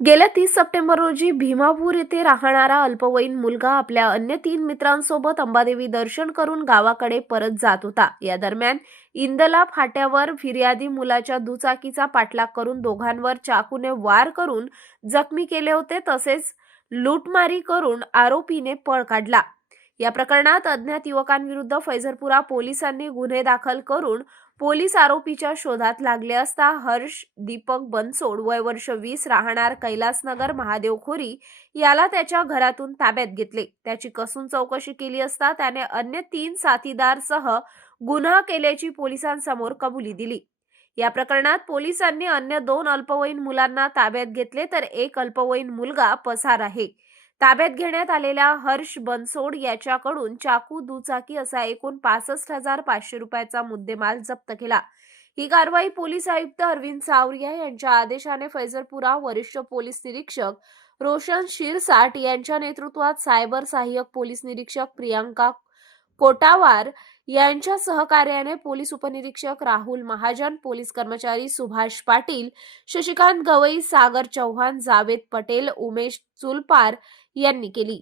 गेल्या 30 सप्टेंबर रोजी भीमापूर येथे राहणारा अल्पवयीन मुलगा आपल्या अन्य 3 मित्रांसोबत अंबादेवी दर्शन करून गावाकडे परत जात होता. या दरम्यान इंदला फाट्यावर फिर्यादी मुलाच्या दुचाकीचा पाठलाग करून दोघांवर चाकूने वार करून जखमी केले होते. तसेच लूटमारी करून आरोपीने पळ काढला. या प्रकरणात अज्ञात युवकांविरुद्ध फैजरपुरा पोलिसांनी गुन्हे दाखल करून पोलीस आरोपीच्या शोधात लागले असता हर्ष दीपक बनसोड वय वर्ष 20 राहणार कैलासनगर महादेवखोरी याला त्याच्या घरातून ताब्यात घेतले. त्याची कसून चौकशी केली असता त्याने अन्य 3 साथीदारसह गुन्हा केल्याची पोलिसांसमोर कबुली दिली. या प्रकरणात पोलिसांनी अन्य 2 अल्पवयीन मुलांना ताब्यात घेतले तर एक अल्पवयीन मुलगा पसार आहे. ताब्यात घेण्यात आलेल्या हर्ष बनसोड याच्याकडून चाकू, दुचाकी असा एकूण 65,500 रुपयाचा मुद्देमाल जप्त केला. ही कारवाई पोलीस आयुक्त अरविंद सावरिया यांच्या आदेशाने फैजरपुरा वरिष्ठ पोलीस निरीक्षक रोशन शिरसाट यांच्या नेतृत्वात सायबर सहाय्यक पोलीस निरीक्षक प्रियांका कोटावार यांच्या सहकार्याने पोलीस उपनिरीक्षक राहुल महाजन, पोलीस कर्मचारी सुभाष पाटील, शशिकांत गवई, सागर चौहान, जावेद पटेल, उमेश चुलपार यांनी केली.